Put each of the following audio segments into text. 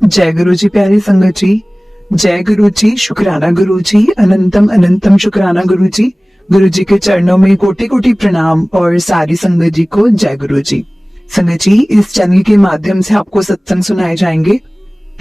जय गुरु जी। प्यारे संगत जी, जय गुरु जी, शुक्राना गुरु जी, अनंतम अनंतम शुक्राना गुरु जी। गुरु जी के चरणों में कोटि कोटि प्रणाम और सारी संगत जी को जय गुरु जी। संगत जी, इस चैनल के माध्यम से आपको सत्संग सुनाए जाएंगे।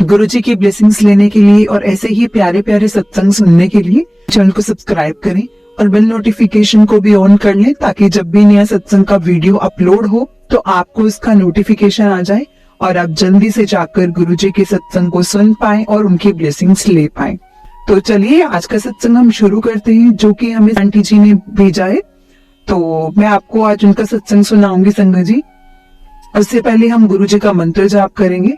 गुरु जी की ब्लेसिंग्स लेने के लिए और ऐसे ही प्यारे प्यारे सत्संग सुनने के लिए चैनल को सब्सक्राइब करें और बेल नोटिफिकेशन को भी ऑन कर लें, ताकि जब भी नया सत्संग का वीडियो अपलोड हो तो आपको इसका नोटिफिकेशन आ जाए और आप जल्दी से जाकर गुरु जी के सत्संग को सुन पाएं और उनकी ब्लेसिंग्स ले पाएं। तो चलिए आज का सत्संग हम शुरू करते हैं, जो कि हमें आंटी जी ने भेजा है। तो मैं आपको आज उनका सत्संग सुनाऊंगी संगत जी। उससे पहले हम गुरु जी का मंत्र जाप करेंगे।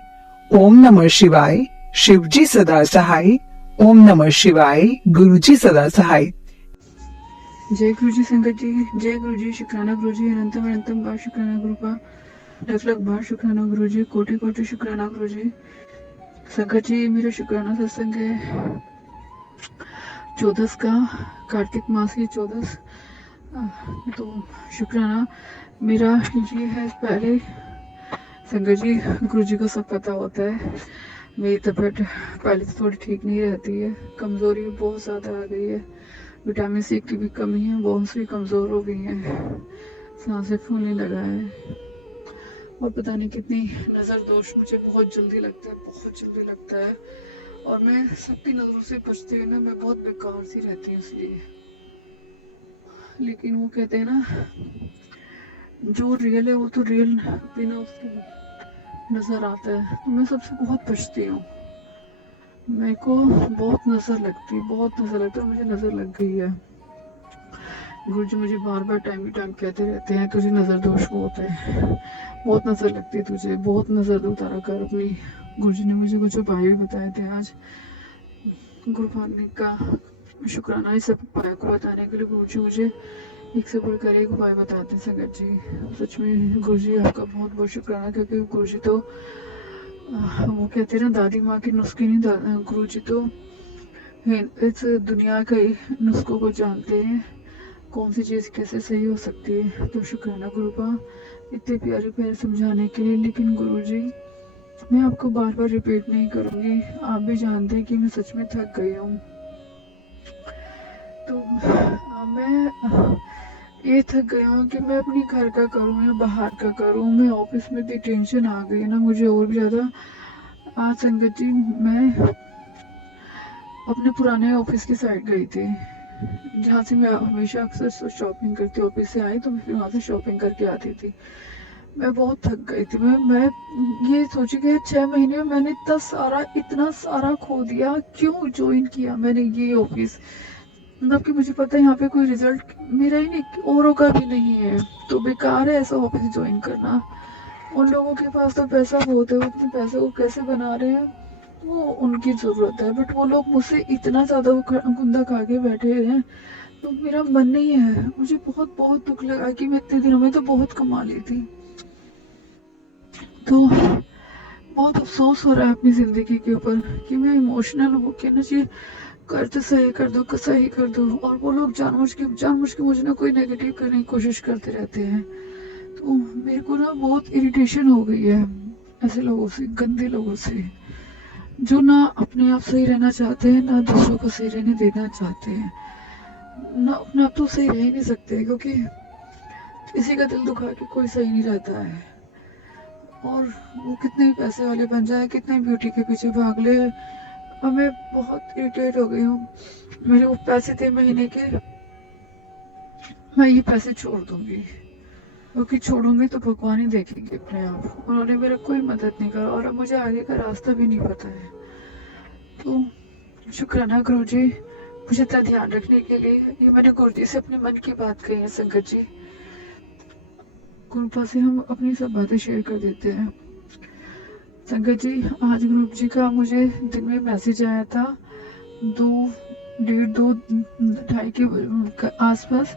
ओम नमः शिवाय, शिव जी सदा सहाय। ओम नमः शिवाय, गुरु जी सदा सहाय। जय गुरु जी संगत जी, जय गुरु जी, शुक्राना गुरु जी, अनंतम अनंतम बार शुक्राना गुरु का, लख लख बार शुक्राना गुरु जी, कोटि कोटि शुक्राना गुरु जी। संगत जी, मेरा शुक्राना सत्संग है 14 का, कार्तिक मास की 14। तो शुक्राना मेरा ये है। पहले संगत जी, गुरु जी को सब पता होता है मेरी तबीयत पहले से थोड़ी ठीक नहीं रहती है, कमजोरी बहुत ज़्यादा आ गई है, विटामिन सी की भी कमी है, बोन्स भी कमज़ोर हो गई हैं, सांसें फूलने लगा है और पता नहीं कितनी नज़र दोष मुझे बहुत जल्दी लगता है, बहुत जल्दी लगता है। और मैं सबकी नज़रों से बचती हूँ ना, मैं बहुत बेकार सी रहती हूँ इसलिए। लेकिन वो कहते हैं ना, जो रियल है वो तो रियल बिना उसके नज़र आता है। तो मैं सबसे बहुत बचती हूँ, मेरे को बहुत नज़र लगती है, बहुत नज़र लगती है और मुझे नज़र लग गई है। गुरु जी मुझे बार बार टाइम टाइम कहते रहते हैं तुझे नज़र दोष बहुत है, बहुत नज़र लगती है तुझे, बहुत नज़र उतारा कर अपनी। गुरु जी ने मुझे कुछ उपाय भी बताए थे आज। गुरु पाने का शुक्राना इस सब उपाय को बताने के लिए गुरु जी मुझे एक से बढ़कर एक उपाय बताते हैं संगत जी। सच में गुरु जी आपका बहुत बहुत शुक्राना, क्योंकि गुरु जी तो वो कहते हैं ना, दादी माँ के नुस्खे नहीं, गुरु जी तो इस दुनिया के नुस्खों को जानते हैं, कौन सी चीज़ कैसे सही हो सकती है। तो शुक्राना गुरु का इतने प्यारे प्यारे समझाने के लिए। लेकिन गुरु जी, मैं आपको बार बार रिपीट नहीं करूँगी, आप भी जानते हैं कि मैं सच में थक गई हूँ। तो मैं ये थक गई हूँ कि मैं अपनी घर का करूँ या बाहर का करूँ। मैं ऑफिस में इतनी टेंशन आ गई ना मुझे और भी ज़्यादा। आज संगत जी, मैं अपने पुराने ऑफिस की साइड गई थी, जहाँ से मैं हमेशा अक्सर शॉपिंग करती, ऑफिस से आई तो मैं फिर वहाँ से शॉपिंग करके आती थी। मैं बहुत थक गई थी। मैं ये सोची कि 6 महीने में मैंने इतना सारा खो दिया, क्यों ज्वाइन किया मैंने ये ऑफिस। मतलब कि मुझे पता है यहाँ पे कोई रिजल्ट मेरा ही नहीं, औरों का भी नहीं है, तो बेकार है ऐसा ऑफिस ज्वाइन करना। उन लोगों के पास तो पैसा बहुत है, वो अपने पैसे को कैसे बना रहे हैं वो उनकी ज़रूरत है, बट वो लोग मुझसे इतना ज़्यादा गुंदा खा के बैठे हैं, तो मेरा मन नहीं है। मुझे बहुत बहुत दुख लगा कि मैं इतने दिनों में तो बहुत कमा ली थी। तो बहुत अफसोस हो रहा है अपनी ज़िंदगी के ऊपर कि मैं इमोशनल होके ना जी कर तो सही कर दो, सही कर दो, और वो लोग जानबूझ के मुझे ना कोई नेगेटिव करने की कोशिश करते रहते हैं। तो मेरे को ना बहुत इरिटेशन हो गई है ऐसे लोगों से, गंदे लोगों से, जो ना अपने आप सही रहना चाहते हैं, ना दूसरों को सही रहने देना चाहते हैं, ना अपने आप तो सही रह ही नहीं सकते, क्योंकि किसी का दिल दुखा के कोई सही नहीं रहता है। और वो कितने भी पैसे वाले बन जाए, कितने ब्यूटी के पीछे भाग ले, और मैं बहुत इरिटेट हो गई हूँ। मेरे वो पैसे थे महीने के, मैं ये पैसे छोड़ दूंगी, क्योंकि छोड़ूंगी तो भगवान ही देखेंगे अपने आप। उन्होंने मेरा कोई मदद नहीं करा और अब मुझे आगे का रास्ता भी नहीं पता है। तो शुक्राना गुरु जी मुझे इतना ध्यान रखने के लिए। ये मैंने गुरु जी से अपने मन की बात कही है संगत जी। गुरु से हम अपनी सब बातें शेयर कर देते हैं। संगत जी, आज गुरु जी का मुझे दिन में मैसेज आया था 2:30 के आसपास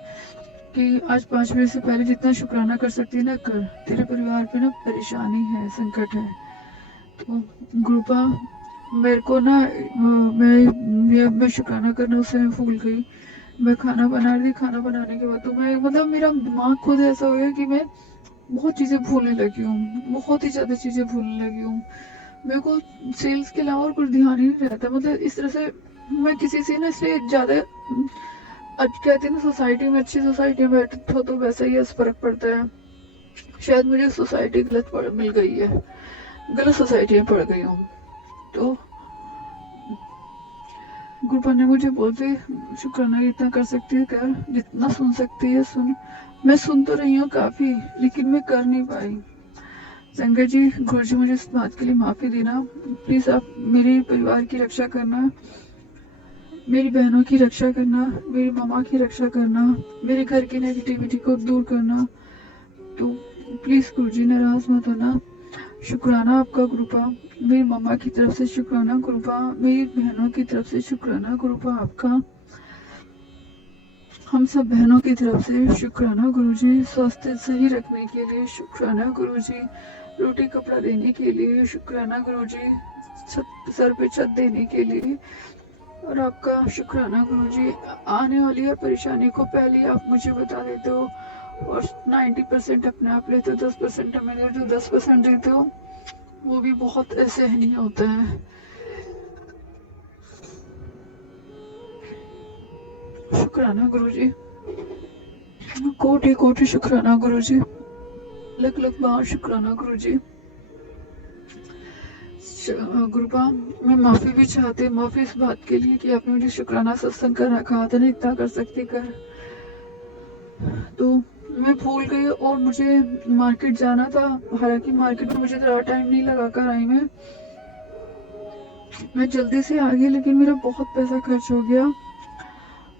कि आज 5 बजे से पहले जितना शुक्राना कर सकती है ना कर, तेरे परिवार पे ना परेशानी है, संकट है। तो गुरुपा मेरे को ना मैं शुक्राना करना उससे मैं भूल गई। मैं खाना बना रही थी, खाना बनाने के बाद तो मैं मतलब मेरा दिमाग खुद ऐसा हो गया कि मैं बहुत चीज़ें भूलने लगी हूँ, बहुत ही ज़्यादा चीज़ें भूलने लगी हूँ। मेरे को सेल्स के अलावा और कुछ ध्यान ही नहीं रहता, मतलब इस तरह से मैं किसी से ना इसलिए ज़्यादा आज कहते हैं ना सोसाइटी में, अच्छी सोसाइटी में बैठे हो तो वैसा ही फर्क पड़ता है। शायद मुझे सोसाइटी मिल गई है, गलत सोसाइटी में पड़ गई हूँ। तो गुरुपा ने मुझे बोलते शुक्राना इतना कर सकती है कर, जितना सुन सकती है सुन। मैं सुन तो रही हूँ काफ़ी, लेकिन मैं कर नहीं पाई। संगत जी, गुरु जी मुझे इस बात के लिए माफ़ी देना। प्लीज़ आप मेरे परिवार की रक्षा करना, मेरी बहनों की रक्षा करना, मेरी मामा की रक्षा करना, मेरे घर की नेगेटिविटी को दूर करना। तो प्लीज़ गुरु जी नाराज़ मत होना। शुक्राना आपका गुरुपा, मेरी मामा की तरफ से शुक्राना गुरुपा, मेरी बहनों की तरफ से शुक्राना गुरुपा आपका, हम सब बहनों की तरफ से शुक्राना गुरुजी। स्वास्थ्य सही रखने के लिए शुक्राना गुरुजी, रोटी कपड़ा देने के लिए शुक्राना गुरुजी, सर पे छत देने के लिए और आपका शुक्राना गुरुजी। आने वाली हर परेशानी को पहले आप मुझे बता देते हो और 90% अपने आप लेते हो, 10% हमें देते हो, 10% देते हो, वो भी बहुत असहनीय होता है। शुक्राना गुरुजी, कोटि कोटि शुक्राना गुरुजी, लख लख बार शुक्राना गुरुजी। गुरुपा, मैं माफ़ी भी चाहती, माफ़ी इस बात के लिए कि आपने मुझे शुक्राना सत्संग करना कहा था ना, इतना कर सकती कर, तो मैं भूल गई और मुझे मार्केट जाना था। हालांकि मार्केट में मुझे ज़्यादा टाइम नहीं लगा कर आई मैं जल्दी से आ गई, लेकिन मेरा बहुत पैसा खर्च हो गया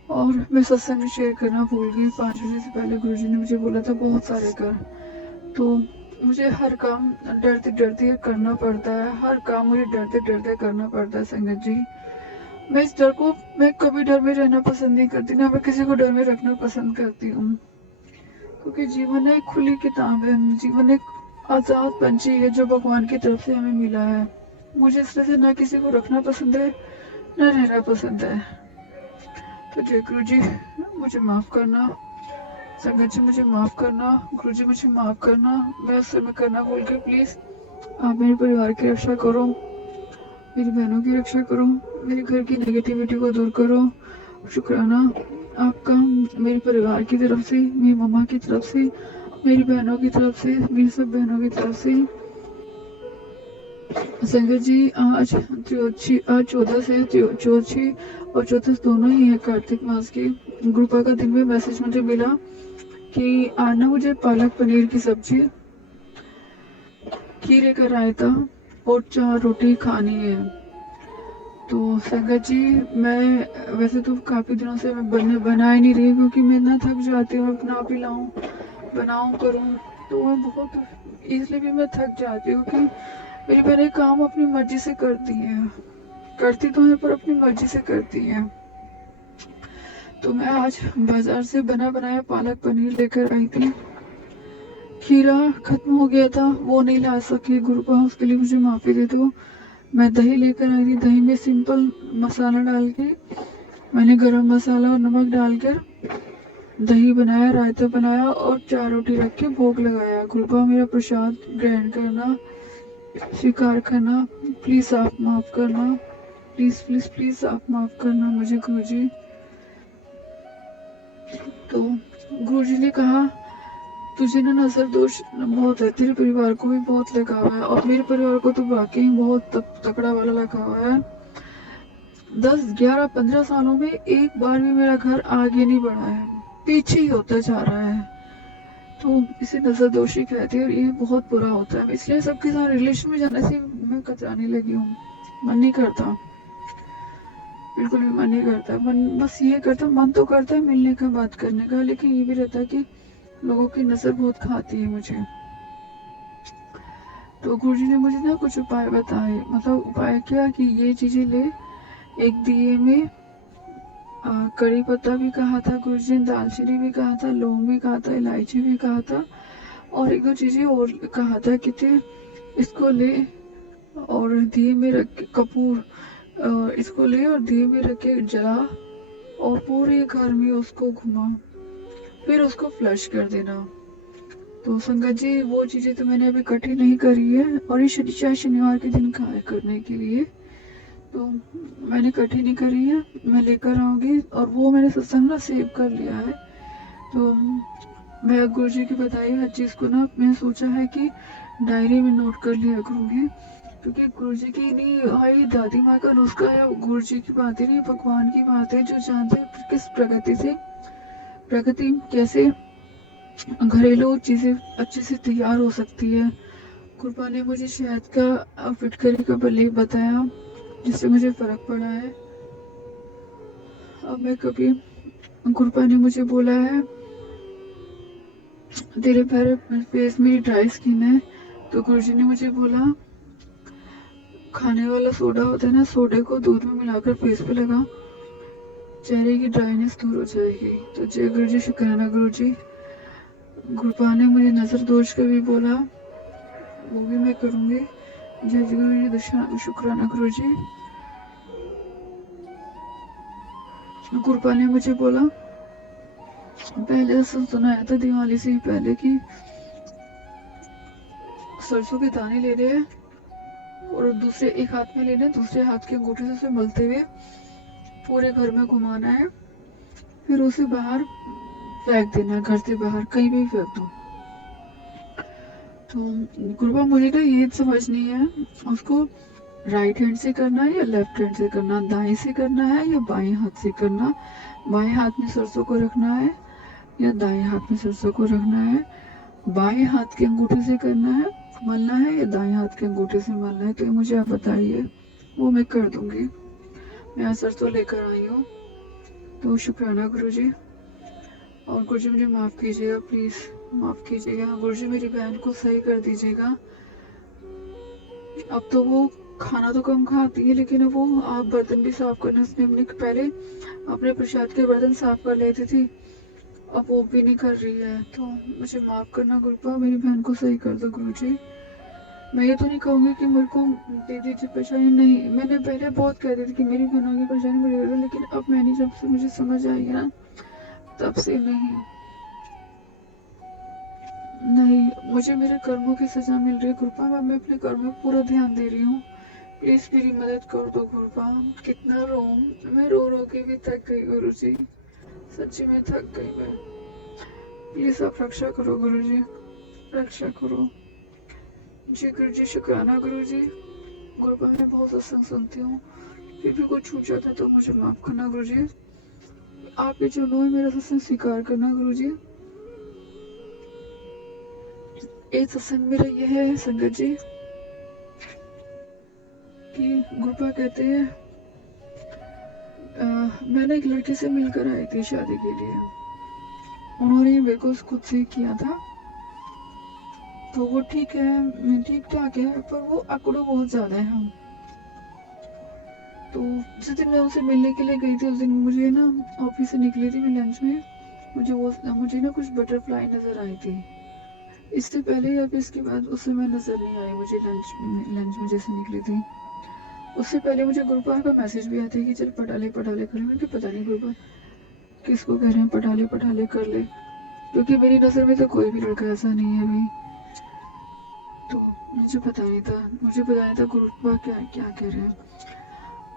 और मैं सत्संग में शेयर करना भूल गई। 5 बजे से पहले गुरुजी ने मुझे बोला था बहुत सारे कर, तो मुझे हर काम डरते डरते करना पड़ता है, हर काम मुझे डरते डरते करना पड़ता है। संगत जी, मैं इस डर को, मैं कभी डर में रहना पसंद नहीं करती, ना मैं किसी को डर में रखना पसंद करती हूँ, क्योंकि जीवन एक खुली किताब है, जीवन एक आजाद पंछी है जो भगवान की तरफ से हमें मिला है। मुझे इस तरह से ना किसी को रखना पसंद है, ना रहना पसंद है। तो जय गुरु जी, मुझे माफ़ करना। संगत जी मुझे माफ़ करना, गुरु जी मुझे माफ़ करना। मैं उस समय करना भूल गई। प्लीज़ आप मेरे परिवार की रक्षा करो, मेरी बहनों की रक्षा करो, मेरे घर की नेगेटिविटी को दूर करो। शुक्राना आपका, मेरे परिवार की तरफ से, मेरी मम्मा की तरफ से, मेरी बहनों की तरफ से, मेरी सब बहनों की तरफ से। संगत जी, आज 14 से चौथी और चौथस दोनों ही है कार्तिक मास की। गुरुपा का दिन में मैसेज मुझे मिला कि आना मुझे पालक पनीर की सब्जी, खीरे का रायता और 4 रोटी खानी है। तो संगत जी, मैं वैसे तो काफ़ी दिनों से मैं बना ही नहीं रही, क्योंकि मैं इतना थक जाती हूँ, अपना पिलाऊँ बनाऊँ करूँ, तो मैं बहुत इसलिए भी मैं थक जाती हूँ कि मेरी बहनें काम अपनी मर्जी से करती हैं, करती तो है पर अपनी मर्जी से करती हैं। तो मैं आज बाजार से बना बनाया पालक पनीर लेकर आई थी। खीरा खत्म हो गया था, वो नहीं ला सकी गुरुपा, उसके लिए मुझे माफ़ी दे दो। मैं दही लेकर आई थी, दही में सिंपल मसाला डाल के मैंने गरम मसाला और नमक डालकर दही बनाया, रायता बनाया और 4 रोटी रख के भोग लगाया। गुरुपा, मेरा प्रसाद ग्रहण करना, स्वीकार करना। प्लीज़ आप माफ़ करना, प्लीज़ प्लीज़ प्लीज़ आप माफ़ करना मुझे गुरुजी। तो गुरुजी ने कहा तुझे ना नजर दोष बहुत है, तेरे परिवार को भी बहुत लगा हुआ है और मेरे परिवार को तो वाकई बहुत तकड़ा वाला लगा हुआ है। 10, 11, 15 सालों में एक बार भी मेरा घर आगे नहीं बढ़ा है, पीछे ही होता जा रहा है। तो इसे नजर दोषी कहते हैं और ये बहुत बुरा होता है। इसलिए सबके साथ रिलेशन में जाने से मैं कतराने लगी हूँ, मन नहीं करता, बिल्कुल भी मन नहीं करता। मन बस ये करता, मन तो करता है मिलने का, बात करने का, लेकिन ये भी रहता है कि लोगों की नज़र बहुत खाती है मुझे। तो गुरुजी ने मुझे ना कुछ उपाय बताए, मतलब उपाय क्या कि ये चीज़ें ले, एक दिए में कड़ी पत्ता भी कहा था गुरुजी ने, दालचीनी भी कहा था, लौंग भी कहा था, इलायची भी कहा था और 1-2 चीज़ें और कहा था कि इसको ले और दिए में रख कपूर, इसको ले और दिए में रख के जला और पूरे घर में उसको घुमा, फिर उसको फ्लश कर देना। तो संगत जी वो चीज़ें तो मैंने अभी इकट्ठी नहीं करी है, और ये शनिवार के दिन कहा है करने के लिए, तो मैंने इकट्ठी नहीं करी है, मैं लेकर आऊँगी। और वो मैंने सत्संग ना सेव कर लिया है, तो मैं गुरु जी की बताई हर चीज़ को ना मैंने सोचा है कि डायरी में नोट कर लिया करूँगी, क्योंकि गुरु जी की नहीं हाई दादी माँ का नुस्खा है, गुरु जी की बातें नहीं, भगवान की बातें जो जानते हैं किस प्रगति कैसे घरेलू चीज़ें अच्छे से तैयार हो सकती है। कृपा ने मुझे शहद का फिटकरी का बल्ले बताया, जिससे मुझे फर्क पड़ा है। अब मैं कभी कृपा ने मुझे बोला है तेरे फेस में ड्राई स्किन है, तो गुरुजी ने मुझे बोला खाने वाला सोडा होता है ना, सोडे को दूध में मिलाकर फेस पे लगा, चेहरे की ड्राइनेस दूर हो जाएगी। तो जय गुरु जी, शुक्राना गुरु जी। कृपा ने मुझे नजर दोष का भी बोला, वो भी मैं करूँगी। जय गुरु जी, शुक्राना गुरु जी। कृपा ने मुझे बोला पहले सुनाया था दिवाली से पहले कि सरसों के दाने ले रहे हैं और दूसरे एक हाथ में लेना, दूसरे हाथ के अंगूठे से उसे मलते हुए पूरे घर में घुमाना है, फिर उसे बाहर फेंक देना, घर से बाहर कहीं भी फेंक दो। तो कृपा मुझे तो ये समझ नहीं है उसको राइट हैंड से करना है या लेफ्ट हैंड से करना, दाएं से करना है या बाएं हाथ से करना, बाएं हाथ में सरसों को रखना है या दाएं हाथ में सरसों को रखना है, बाएं हाथ के अंगूठे से करना है मलना है या दाएं हाथ के अंगूठे से मलना है, तो ये मुझे आप बताइए, वो मैं कर दूंगी। मैं आज सरसों लेकर आई हूँ। तो शुक्राना गुरु जी। और गुरु जी मुझे माफ़ कीजिएगा, प्लीज़ माफ़ कीजिएगा गुरु जी, मेरी बहन को सही कर दीजिएगा। अब तो वो खाना तो कम खाती है, लेकिन अब वो आप बर्तन भी साफ करना, उसने अपने पहले अपने प्रसाद के बर्तन साफ कर लेती थी, अब वो भी नहीं कर रही है। तो मुझे माफ़ करना गुरुपा, मेरी बहन को सही कर दो गुरु जी। मैं ये तो नहीं कहूँगी कि मेरे को दे दीजिए परेशानी, नहीं, मैंने पहले बहुत कहती थी कि मेरी बहनों की परेशानी मुझे दे दो, लेकिन अब मैंने जब से मुझे समझ आई है ना, तब से नहीं, मुझे मेरे कर्मों की सजा मिल रही है गुरुपा, मैं अपने कर्मों पर पूरा ध्यान दे रही हूँ। प्लीज मेरी मदद कर दो गुरुपा, कितना रो, मैं रो रो के भी थक गई गुरु जी, सच्ची में थक गई मैं। प्लीज आप रक्षा करो गुरु जी, रक्षा करो। जी गुरु जी, शुक्राना गुरु जी। गुरुपा मैं बहुत सत्संग सुनती हूँ, फिर भी कुछ छूट जाता है तो मुझे माफ करना गुरु जी। आप ये जो नो है मेरा सत्संग स्वीकार करना गुरु जी। एक सत्संग मेरा यह है संगत जी कि गुरुपा कहते हैं मैंने एक लड़के से मिलकर आई थी शादी के लिए, उन्होंने मेरे को खुद से किया था, तो वो ठीक है, ठीक ठाक है, पर वो आंकड़ों बहुत ज्यादा है हम। तो जिस दिन मैं उनसे मिलने के लिए गई थी, उस दिन मुझे ना ऑफिस से निकली थी मैं लंच में, मुझे ना कुछ बटरफ्लाई नजर आई थी। इससे पहले या फिर इसके बाद उस समय नजर नहीं आई मुझे, लंच में जैसे निकली थी। उससे पहले मुझे गुरुपाल का मैसेज भी आया था कि चल पटाले कर ले, मुझे पता नहीं गुरुपाल किसको कह रहे हैं पटाले कर ले, क्योंकि मेरी नजर में तो कोई भी लड़का ऐसा नहीं है अभी। तो मुझे पता नहीं था गुरुपाल क्या क्या कह रहे हैं।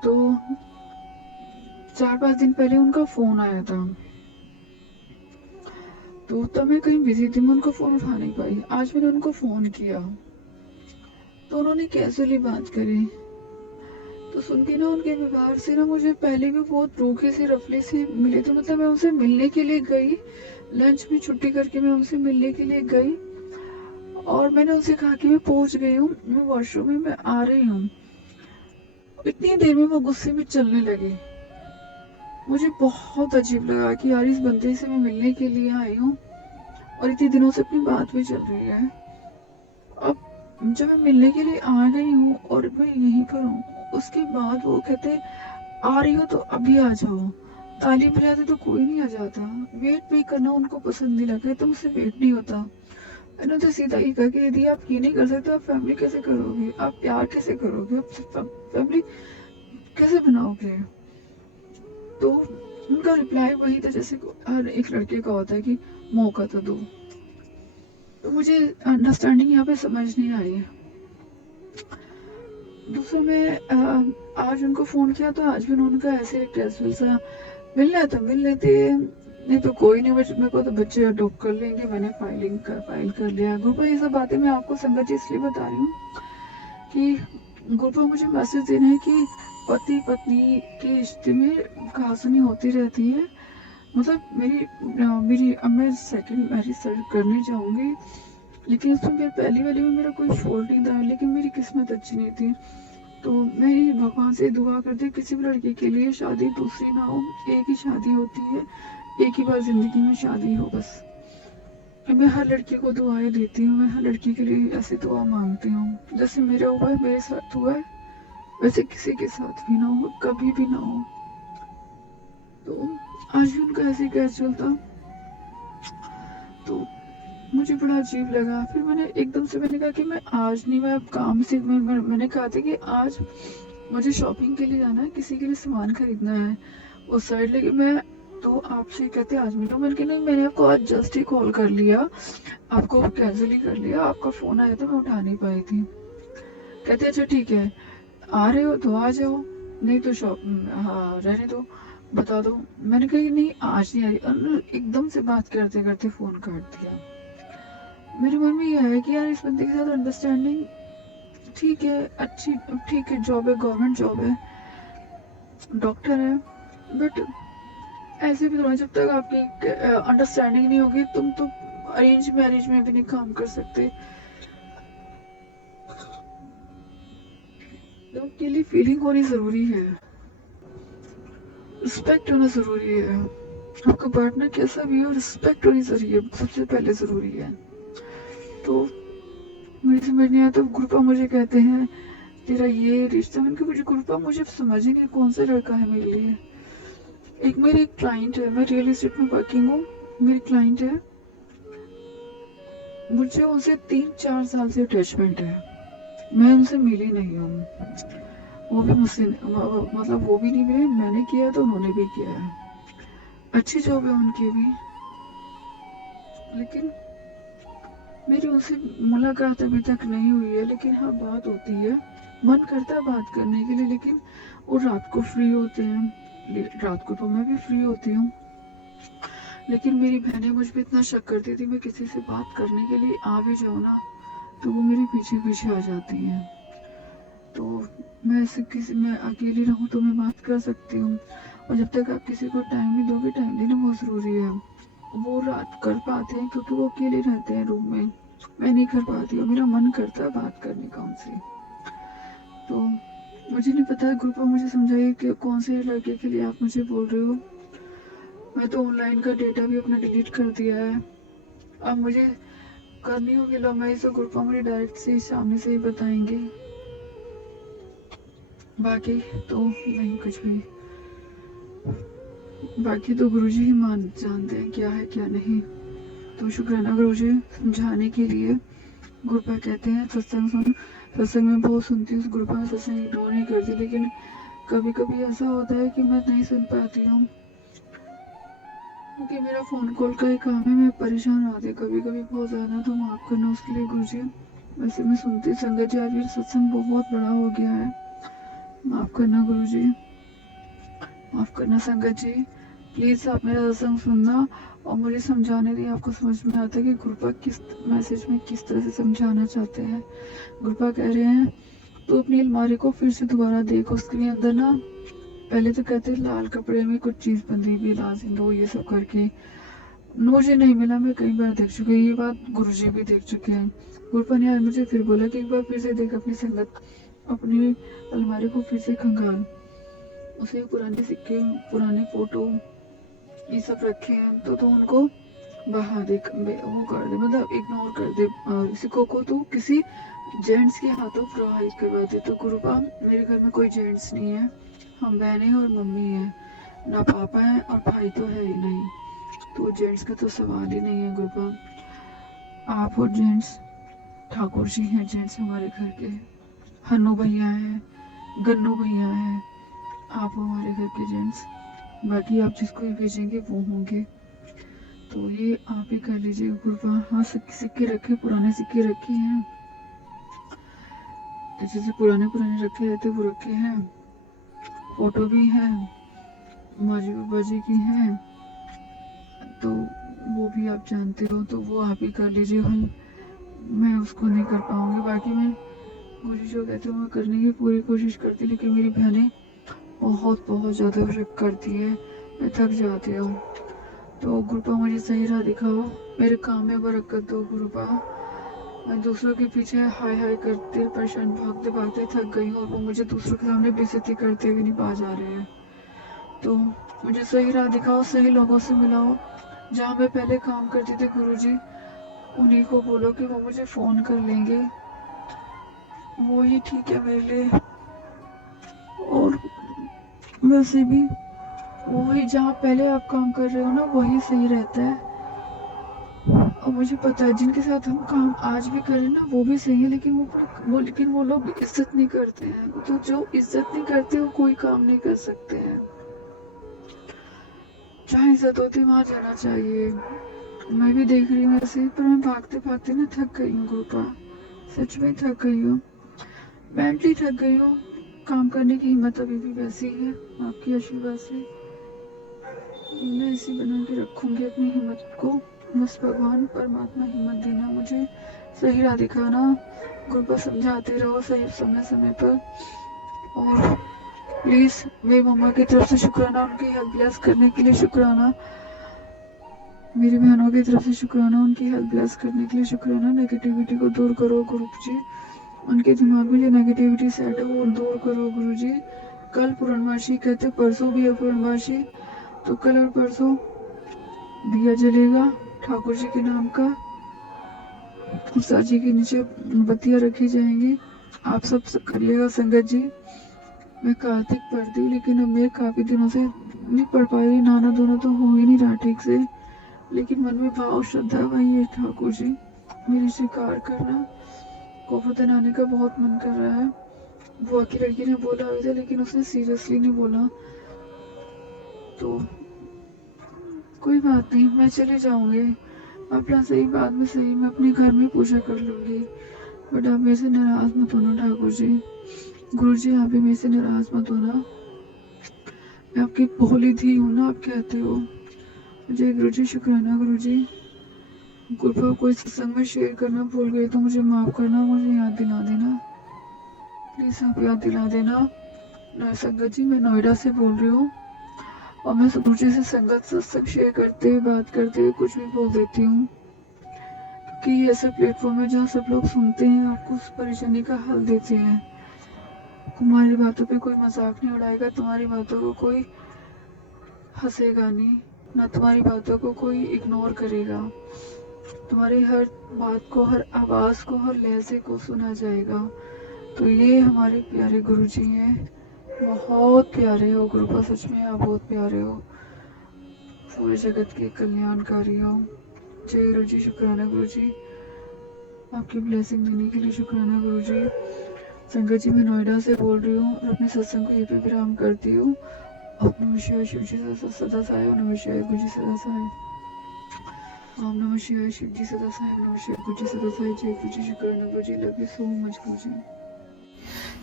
तो 4-5 दिन पहले उनका फोन आया था, तो तब मैं कहीं बिजी थी, मैं उनका फोन उठा नहीं पाई। आज मैंने उनको फोन किया तो उन्होंने कैजुअली बात करी, तो सुन के ना उनके व्यवहार से ना मुझे पहले भी बहुत रूखे से रफली से मिले, तो मतलब मैं उनसे मिलने के लिए गई, लंच में छुट्टी करके मैं उनसे मिलने के लिए गई, और मैंने उनसे कहा कि मैं पहुंच गई हूँ, मैं वॉशरूम में मैं आ रही हूँ। इतनी देर में वो गुस्से में चलने लगे। मुझे बहुत अजीब लगा कि यार इस बंदे से मैं मिलने के लिए आई हूँ और इतने दिनों से अपनी बात भी चल रही है। अब जब मैं मिलने के लिए आ गई हूँ और मैं यहीं पर हूँ, उसके बाद वो कहते आ रही हो तो अभी आ जाओ, ताली बजाते तो कोई नहीं आ जाता, वेट भी करना उनको पसंद नहीं लगा, तो मुझसे वेट नहीं होता। मैंने तो सीधा ही कहा कि यदि आप ये नहीं कर सकते आप फैमिली कैसे करोगे, आप प्यार कैसे करोगे, आप फैमिली कैसे बनाओगे। तो उनका रिप्लाई वही था जैसे हर एक लड़के का होता है कि मौका तो दो। तो मुझे अंडरस्टैंडिंग यहाँ पे समझ नहीं आई है। दूसरा मैं आज उनको फ़ोन किया तो आज भी उन्होंने कहा ऐसे कैजुअल सा मिलना है तो मिल लेते हैं, नहीं तो कोई नहीं, मेरे को तो बच्चे अडॉप्ट कर लेंगे, मैंने फाइल कर लिया। गुरु ये सब बातें मैं आपको संगत जी इसलिए बता रही हूँ कि गुरु मुझे मैसेज देना है कि पति पत्नी के रिश्ते में कहासुनी होती रहती है। मतलब मेरी अब मैं सेकंड मैरिज करने जाऊंगी, लेकिन उसमें मेरी पहली वाली में मेरा कोई फॉल्ट नहीं था, लेकिन मेरी किस्मत अच्छी नहीं थी। तो मैं भगवान से दुआ करती किसी भी लड़के के लिए शादी दूसरी ना हो, एक ही शादी होती है, एक ही बार जिंदगी में शादी हो बस। मैं हर लड़की को दुआएं देती हूँ, मैं हर लड़की के लिए ऐसी दुआ मांगती हूँ जैसे मेरा हुआ है, मेरे साथ हुआ है, वैसे किसी के साथ भी ना हो, कभी भी ना हो। तो आज भी उनका ऐसे कैजुअल था, तो मुझे बड़ा अजीब लगा। फिर मैंने कहा कि मैं आज नहीं, मैं काम से मैंने कहा था कि आज मुझे शॉपिंग के लिए जाना है, किसी के लिए सामान खरीदना है उस साइड, लेकिन मैं तो आपसे कहते आज मिलो। मैंने कहा नहीं, मैंने आपको आज जस्ट ही कॉल कर लिया, आपको कैंसिल ही कर लिया, आपका फोन आया था मैं उठा नहीं पाई थी। कहते अच्छा ठीक है, आ रहे हो तो आ जाओ, नहीं तो हाँ रहने दो, बता दो। मैंने कहा नहीं आज नहीं आ रही, एकदम से बात करते करते फोन काट दिया। मेरे मन में यह है कि यार इस बंदे के साथ अंडरस्टैंडिंग ठीक है, अच्छी ठीक है, जॉब है, गवर्नमेंट जॉब है, डॉक्टर है, बट ऐसे भी थोड़ा, जब तक आपकी अंडरस्टैंडिंग नहीं होगी तुम तो अरेंज मैरिज में भी नहीं काम कर सकते। तो के लिए फीलिंग होनी जरूरी है, रिस्पेक्ट होना जरूरी है, आपका पार्टनर कैसा भी हो रिस्पेक्ट होनी जरूरी है, सबसे पहले जरूरी है। तो मुझे समझ नहीं आया, तो ग्रुपा मुझे कहते हैं तेरा ये रिश्ता, मैंने कहा मुझे ग्रुपा मुझे समझ ही नहीं कौन सा लड़का है मेरे लिए। एक मेरी क्लाइंट है, मैं रियल एस्टेट में वर्किंग हूँ, मेरी क्लाइंट है, मुझे उनसे 3-4 साल से अटैचमेंट है, मैं उनसे मिली नहीं हूँ, वो भी मुझसे मतलब वो भी नहीं मिले, मैंने किया तो उन्होंने भी किया है, अच्छी जॉब है उनकी भी, लेकिन मेरी उनसे मुलाकात अभी तक नहीं हुई है। लेकिन हाँ बात होती है, मन करता है बात करने के लिए, लेकिन वो रात को फ्री होते हैं, रात को तो मैं भी फ्री होती हूँ, लेकिन मेरी बहनें मुझ पर इतना शक करती थी, मैं किसी से बात करने के लिए आ भी जाऊँ ना तो वो मेरे पीछे पीछे आ जाती हैं। तो मैं अकेली रहूँ तो मैं बात कर सकती हूँ, और जब तक आप किसी को टाइम नहीं दोगे, टाइम देना बहुत ज़रूरी है। वो रात कर पाते हैं क्योंकि वो अकेले रहते हैं रूम में, मैं नहीं कर पाती हूँ, मेरा मन करता है बात करने का उनसे। तो मुझे नहीं पता, ग्रुप में मुझे समझाइए कि कौन से लड़के के लिए आप मुझे बोल रहे हो। मैं तो ऑनलाइन का डेटा भी अपना डिलीट कर दिया है, अब मुझे करनी होगी लव मैरिज तो ग्रुप में मुझे डायरेक्ट से सामने से ही बताएंगे, बाकी तो नहीं कुछ भी, बाकी तो गुरुजी ही जानते हैं क्या है क्या नहीं। तो शुक्राना गुरुजी समझाने के लिए। गुरुपा कहते हैं सत्संग में बहुत सुनती हूँ, गुरुपा में सत्संग इग्नोर नहीं करती, लेकिन कभी कभी ऐसा होता है कि मैं नहीं सुन पाती हूँ, क्योंकि मेरा फोन कॉल का ही काम है, मैं परेशान होती हूँ कभी कभी बहुत ज़्यादा, तो माफ़ करना उसके लिए गुरुजी। वैसे मैं सुनती संगत जी, आज ये सत्संग बहुत बड़ा हो गया है, माफ़ करना गुरुजी, माफ़ करना संगत जी, प्लीज़ आप मेरा सत्संग सुनना और मुझे समझाने नहीं, आपको समझ में आता है कि गुरुपा किस मैसेज में किस तरह से समझाना चाहते हैं। गुरुपा कह रहे हैं तो अपनी अलमारी को फिर से दोबारा देखो, उसके अंदर ना पहले तो कहते लाल कपड़े में कुछ चीज़ बंधी हुई, लाल सिंदूर ये सब करके, मुझे नहीं मिला, मैं कई बार देख चुकी हूँ, ये बात गुरुजी भी देख चुके हैं। गुरुपा ने आज मुझे फिर बोला कि एक बार फिर से देख अपनी संगत, अपनी अलमारी को फिर से खंगाल, उसे पुराने सिक्के, पुराने फोटो ये सब रखे हैं तो उनको बहा दे, वो कर दे, मतलब इग्नोर कर दे सिक्कों को, तो किसी जेंट्स के हाथों प्रवाहित करवा दे। तो गुरुपा मेरे घर में कोई जेंट्स नहीं है, हम बहनें और मम्मी है, ना पापा है और भाई तो है ही नहीं, तो जेंट्स का तो सवाल ही नहीं है गुरुपा। आप और जेंट्स ठाकुर जी हैं, जेंट्स हमारे घर के, हन्नू भैया है, गन्नू भैया है, आप हमारे घर के जेंट्स, बाकी आप जिसको भी भेजेंगे वो होंगे। तो ये आप ही कर लीजिए गुरुपा। हाँ, सिक्के रखे, पुराने सिक्के रखे हैं, जैसे पुराने रखे रहते वो रखे हैं। फोटो भी है, माजी बाबा जी की है, तो वो भी आप जानते हो, तो वो आप ही कर लीजिए। मैं उसको नहीं कर पाऊंगी। बाकी मैं मुझे जो कहते हो मैं करने की पूरी कोशिश करती, लेकिन मेरी बहनें बहुत ज़्यादा वर्क करती है, मैं थक जाती हूँ। तो गुरुपा मुझे सही राह दिखाओ, मेरे काम में बरकत दो गुरुपा। मैं दूसरों के पीछे हाय करते परेशान भागते भागते थक गई हूँ, और वो मुझे दूसरों के सामने बेइज्जती करते हुए नहीं पा जा रहे हैं। तो मुझे सही राह दिखाओ, सही लोगों से मिलाओ। जहाँ मैं पहले काम करती थी गुरुजी, उन्हीं को बोलो कि वो मुझे फ़ोन कर लेंगे, वो ही ठीक है मेरे लिए। और वैसे भी वही जहाँ पहले आप काम कर रहे हो ना, वही सही रहता है। और मुझे पता है जिनके साथ हम काम आज भी करें ना, वो भी सही है, लेकिन वो लोग इज्जत नहीं करते हैं। तो जो इज्जत नहीं करते वो कोई काम नहीं कर सकते हैं। जहाँ इज्जत होती है वहाँ जाना चाहिए। मैं भी देख रही हूँ ऐसे, पर मैं भागते भागते ना थक गई हूँ गुरुपा, सच में थक गई हूँ, मेंटली थक गई हूँ। काम करने की हिम्मत अभी भी वैसी है, आपके आशीर्वाद से मैं ऐसी बना के रखूंगी अपनी हिम्मत को। बस भगवान परमात्मा हिम्मत देना, मुझे सही राह दिखाना गुरुपा, समझाते रहो सही समय पर। और प्लीज मेरी मम्मा की तरफ से शुक्राना, उनकी हेल्प ब्लेस करने के लिए शुक्राना, मेरी बहनों की तरफ से शुक्राना, उनकी हेल्प ब्लेस करने के लिए शुक्राना। नेगेटिविटी को दूर करो गुरु जी, उनके दिमाग में जो नेगेटिविटी सेट है वो दूर करो गुरु जी। कल पूर्णमासी कहते, परसों भी है पूर्णमासी, तो कल और परसों दिया जलेगा ठाकुर जी के नाम का, उषा जी के नीचे बत्तियां रखी जाएंगी। आप सब करिएगा संगत जी। मैं कार्तिक पढ़ती हूँ, लेकिन अब मैं काफी दिनों से नहीं पढ़ पा रही, नाना दोनों तो हो ही नहीं रहा ठीक से, लेकिन मन में भाव श्रद्धा वही है ठाकुर जी, मेरी स्वीकार करना। गोवर्धन आने का बहुत मन कर रहा है। बुआ की लड़की ने बोला हुआ था, लेकिन उसने सीरियसली नहीं बोला, तो कोई बात नहीं, मैं चले जाऊंगी अपना सही बाद में सही, मैं अपने घर में पूजा कर लूंगी। बट आप मेरे से नाराज मत होना ठाकुर जी, गुरु जी आप भी मेरे से नाराज मत होना, मैं आपकी भोली धी हूँ ना, आप कहते हो। जय गुरु जी, शुक्राना गुरु जी। गुरुपा कोई सत्संग में शेयर करना भूल गई तो मुझे माफ करना, मुझे याद दिला देना प्लीज, आप याद दिला देना। संगत जी मैं नोएडा से बोल रही हूँ, और मैं गुरु जी से संगत सत्संग शेयर करते हुए बात करते हुए कुछ भी बोल देती हूँ, क्योंकि ये ऐसा प्लेटफॉर्म है जहाँ सब लोग सुनते हैं, आपको उस परेशानी का हल देते हैं। तुम्हारी बातों पे कोई मजाक नहीं उड़ाएगा, तुम्हारी बातों को कोई हंसेगा नहीं, ना तुम्हारी बातों को कोई इग्नोर करेगा, तुम्हारी हर बात को, हर आवाज को, हर लहजे को सुना जाएगा। तो ये हमारे प्यारे गुरु जी हैं, बहुत प्यारे हो गुरुपा, सच में आप बहुत प्यारे हो, पूरे जगत के कल्याणकारी हो। जय गुरु जी, शुक्राना गुरु जी, आपकी ब्लेसिंग देने के लिए शुक्राना गुरु जी। संगत जी मैं नोएडा से बोल रही हूँ, और अपने सत्संग को यहीं पे विराम करती हूँ। ओम नमः शिवाय, शिव जी सदा साय, ओम नमः शिवाय, गुरु जी सदा साय, ओम नमः शिवाय, शिव जी सदा साय, ओम नमः शिवाय, गुरु जी सदा साय। जय गुरु जी, शुक्राना गुरु जी, लव यू सो मच गुरु जी।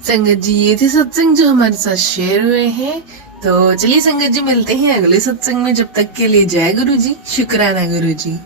संगत जी ये थे सत्संग जो हमारे साथ शेयर हुए हैं। तो चलिए संगत जी मिलते हैं अगले सत्संग में, जब तक के लिए जय गुरु जी, शुक्राना गुरु जी।